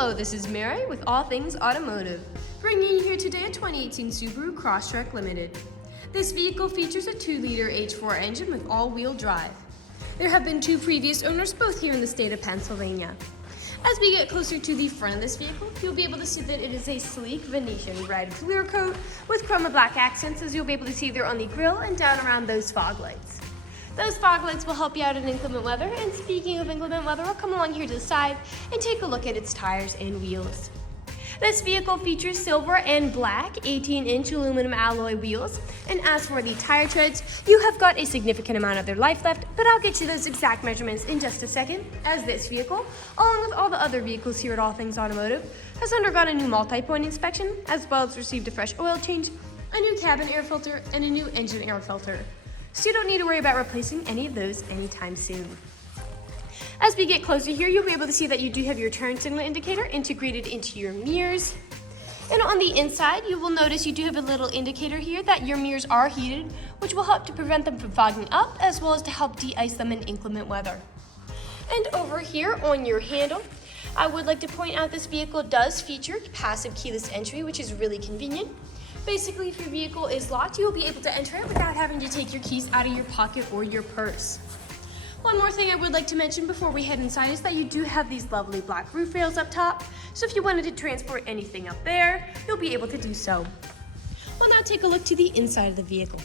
Hello, this is Mary with All Things Automotive, bringing you here today a 2018 Subaru Crosstrek Limited. This vehicle features a 2-liter H4 engine with all-wheel drive. There have been 2 previous owners, both here in the state of Pennsylvania. As we get closer to the front of this vehicle, you'll be able to see that it is a sleek Venetian Red clear coat with chrome and black accents, as you'll be able to see there on the grille and down around those fog lights. Those fog lights will help you out in inclement weather, and speaking of inclement weather, I'll come along here to the side and take a look at its tires and wheels. This vehicle features silver and black 18-inch aluminum alloy wheels, and as for the tire treads, you have got a significant amount of their life left, but I'll get you those exact measurements in just a second, as this vehicle, along with all the other vehicles here at All Things Automotive, has undergone a new multi-point inspection, as well as received a fresh oil change, a new cabin air filter, and a new engine air filter. So you don't need to worry about replacing any of those anytime soon. As we get closer here, you'll be able to see that you do have your turn signal indicator integrated into your mirrors. And on the inside, you will notice you do have a little indicator here that your mirrors are heated, which will help to prevent them from fogging up, as well as to help de-ice them in inclement weather. And over here on your handle, I would like to point out this vehicle does feature passive keyless entry, which is really convenient. Basically, if your vehicle is locked, you'll be able to enter it without having to take your keys out of your pocket or your purse. One more thing I would like to mention before we head inside is that you do have these lovely black roof rails up top, so if you wanted to transport anything up there, you'll be able to do so. We'll now take a look to the inside of the vehicle.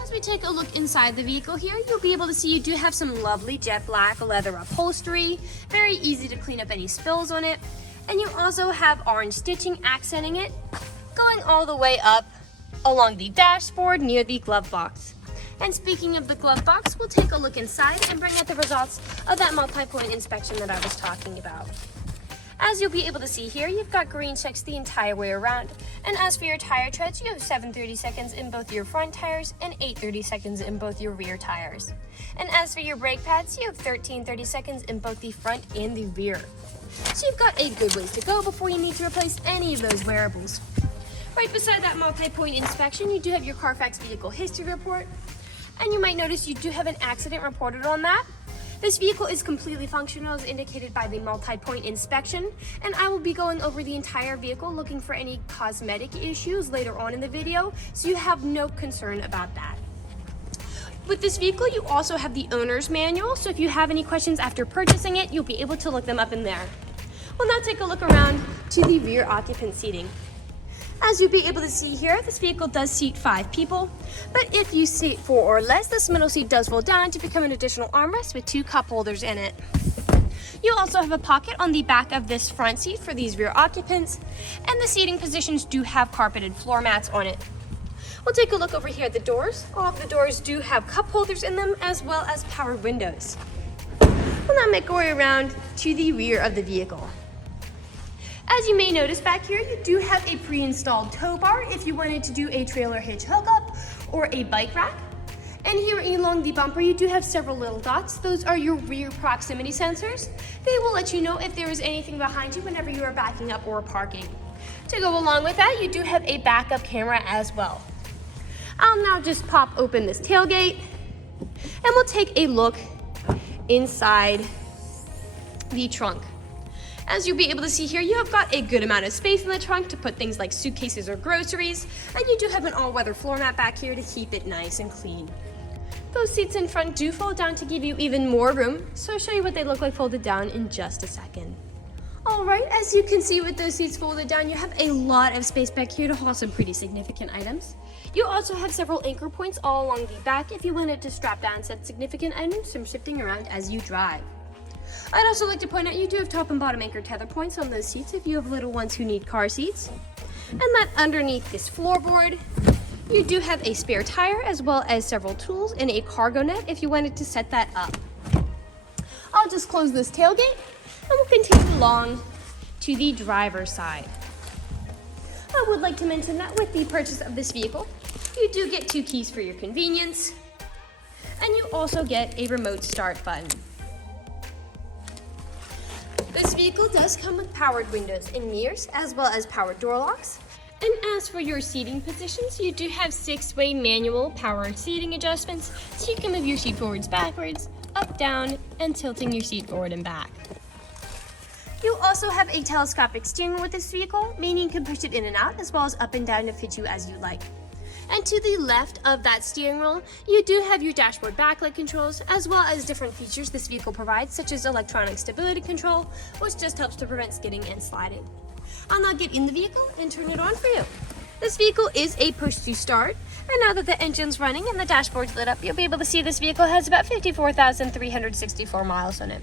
As we take a look inside the vehicle here, you'll be able to see you do have some lovely jet black leather upholstery, very easy to clean up any spills on it, and you also have orange stitching accenting it, going all the way up along the dashboard near the glove box. And speaking of the glove box, we'll take a look inside and bring out the results of that multi-point inspection that I was talking about. As you'll be able to see here, you've got green checks the entire way around. And as for your tire treads, you have 7/30 seconds in both your front tires and 8/30 seconds in both your rear tires. And as for your brake pads, you have 13/30 seconds in both the front and the rear. So you've got a good ways to go before you need to replace any of those wearables. Right beside that multi-point inspection, you do have your Carfax vehicle history report. And you might notice you do have an accident reported on that. This vehicle is completely functional as indicated by the multi-point inspection, and I will be going over the entire vehicle looking for any cosmetic issues later on in the video, so you have no concern about that. With this vehicle, you also have the owner's manual, so if you have any questions after purchasing it, you'll be able to look them up in there. We'll now take a look around to the rear occupant seating. As you'll be able to see here, this vehicle does seat 5 people, but if you seat 4 or less, this middle seat does fold down to become an additional armrest with 2 cup holders in it. You also have a pocket on the back of this front seat for these rear occupants, and the seating positions do have carpeted floor mats on it. We'll take a look over here at the doors. All of the doors do have cup holders in them, as well as powered windows. We'll now make our way around to the rear of the vehicle. As you may notice back here, you do have a pre-installed tow bar if you wanted to do a trailer hitch hookup or a bike rack. And here along the bumper, you do have several little dots. Those are your rear proximity sensors. They will let you know if there is anything behind you whenever you are backing up or parking. To go along with that, you do have a backup camera as well. I'll now just pop open this tailgate and we'll take a look inside the trunk. As you'll be able to see here, you have got a good amount of space in the trunk to put things like suitcases or groceries, and you do have an all-weather floor mat back here to keep it nice and clean. Those seats in front do fold down to give you even more room, so I'll show you what they look like folded down in just a second. Alright, as you can see with those seats folded down, you have a lot of space back here to haul some pretty significant items. You also have several anchor points all along the back if you wanted to strap down such significant items from shifting around as you drive. I'd also like to point out you do have top and bottom anchor tether points on those seats if you have little ones who need car seats. And that underneath this floorboard, you do have a spare tire as well as several tools and a cargo net if you wanted to set that up. I'll just close this tailgate and we'll continue along to the driver's side. I would like to mention that with the purchase of this vehicle, you do get 2 keys for your convenience, and you also get a remote start button. This vehicle does come with powered windows and mirrors, as well as powered door locks. And as for your seating positions, you do have 6-way manual powered seating adjustments, so you can move your seat forwards, backwards, up, down, and tilting your seat forward and back. You also have a telescopic steering wheel with this vehicle, meaning you can push it in and out as well as up and down to fit you as you like. And to the left of that steering wheel, you do have your dashboard backlight controls, as well as different features this vehicle provides, such as electronic stability control, which just helps to prevent skidding and sliding. I'll now get in the vehicle and turn it on for you. This vehicle is a push to start, and now that the engine's running and the dashboard's lit up, you'll be able to see this vehicle has about 54,364 miles on it.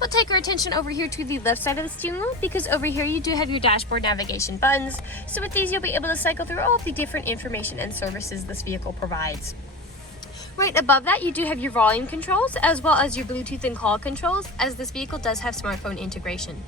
We'll take our attention over here to the left side of the steering wheel, because over here you do have your dashboard navigation buttons. So with these, you'll be able to cycle through all of the different information and services this vehicle provides. Right above that, you do have your volume controls, as well as your Bluetooth and call controls, as this vehicle does have smartphone integration.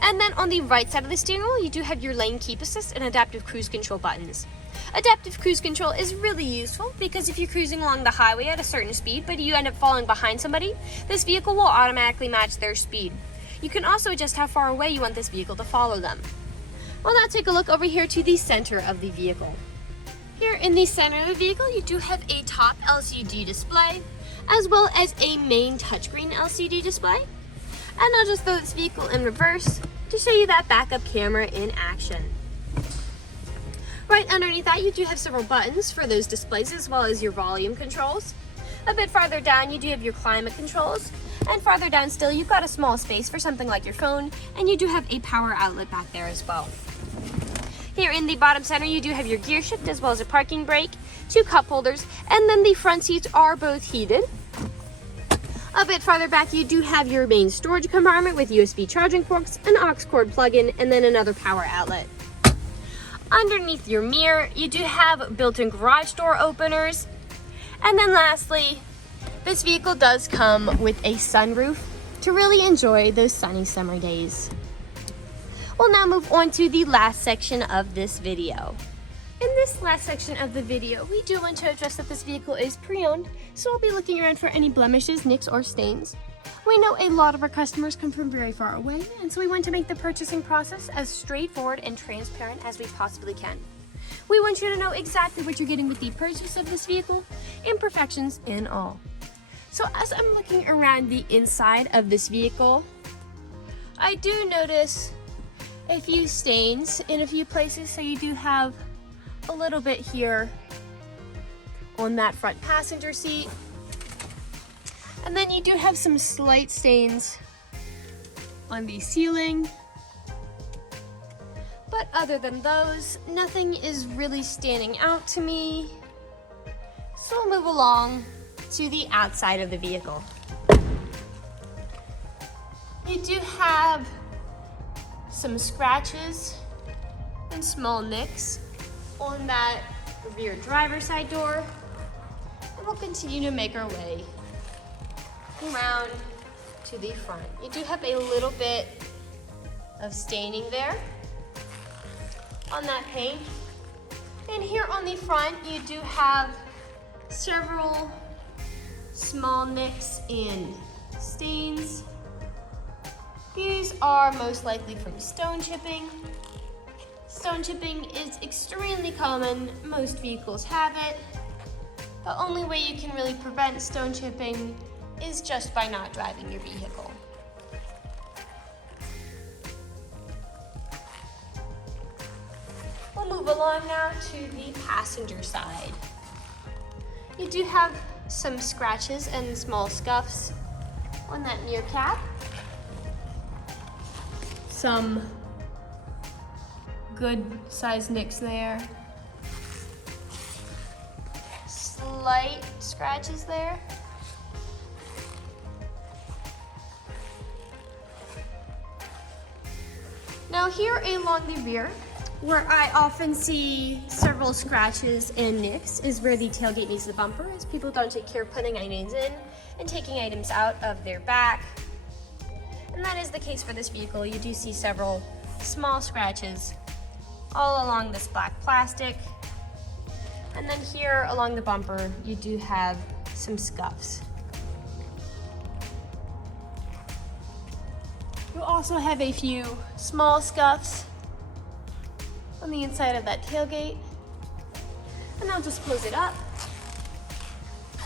And then on the right side of the steering wheel, you do have your lane keep assist and adaptive cruise control buttons. Adaptive cruise control is really useful because if you're cruising along the highway at a certain speed, but you end up falling behind somebody, this vehicle will automatically match their speed. You can also adjust how far away you want this vehicle to follow them. We'll now take a look over here to the center of the vehicle. Here in the center of the vehicle, you do have a top LCD display, as well as a main touchscreen LCD display. And I'll just throw this vehicle in reverse to show you that backup camera in action. Right underneath that, you do have several buttons for those displays, as well as your volume controls. A bit farther down, you do have your climate controls. And farther down still, you've got a small space for something like your phone, and you do have a power outlet back there as well. Here in the bottom center, you do have your gear shift, as well as a parking brake, 2 cup holders, and then the front seats are both heated. A bit farther back, you do have your main storage compartment with USB charging ports, an aux cord plug-in, and then another power outlet. Underneath your mirror, you do have built-in garage door openers. And then lastly, this vehicle does come with a sunroof to really enjoy those sunny summer days. We'll now move on to the last section of this video. In this last section of the video, we do want to address that this vehicle is pre-owned, so we'll be looking around for any blemishes, nicks, or stains. We know a lot of our customers come from very far away, and so we want to make the purchasing process as straightforward and transparent as we possibly can. We want you to know exactly what you're getting with the purchase of this vehicle, imperfections and all. So as I'm looking around the inside of this vehicle, I do notice a few stains in a few places. So you do have a little bit here on that front passenger seat. And then you do have some slight stains on the ceiling. But other than those, nothing is really standing out to me. So we'll move along to the outside of the vehicle. You do have some scratches and small nicks on that rear driver's side door. And we'll continue to make our way around to the front. You do have a little bit of staining there on that paint. And here on the front, you do have several small nicks and stains. These are most likely from stone chipping. Stone chipping is extremely common. Most vehicles have it. The only way you can really prevent stone chipping is just by not driving your vehicle. We'll move along now to the passenger side. You do have some scratches and small scuffs on that near cap. Some good sized nicks there. Slight scratches there. Now here along the rear, where I often see several scratches and nicks, is where the tailgate meets the bumper, as people don't take care of putting items in and taking items out of their back. And that is the case for this vehicle. You do see several small scratches all along this black plastic. And then here along the bumper, you do have some scuffs. You also have a few small scuffs on the inside of that tailgate. And I'll just close it up.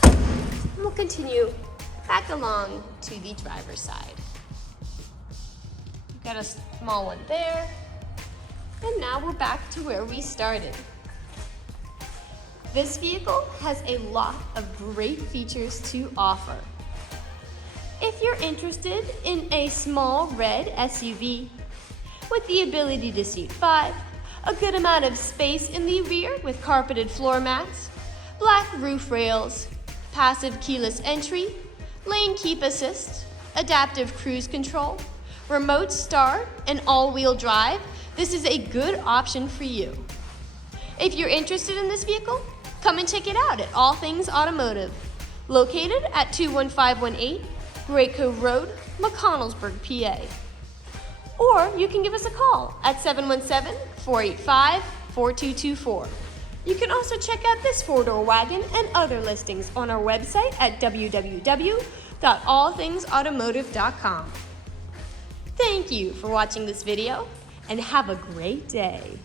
And we'll continue back along to the driver's side. Got a small one there. And now we're back to where we started. This vehicle has a lot of great features to offer. If you're interested in a small red SUV with the ability to seat 5, a good amount of space in the rear with carpeted floor mats, black roof rails, passive keyless entry, lane keep assist, adaptive cruise control, remote start, and all-wheel drive, this is a good option for you. If you're interested in this vehicle, come and check it out at All Things Automotive, located at 21518 Great Cove Road, McConnellsburg, PA. Or you can give us a call at 717-485-4224. You can also check out this 4-door wagon and other listings on our website at www.allthingsautomotive.com. Thank you for watching this video and have a great day.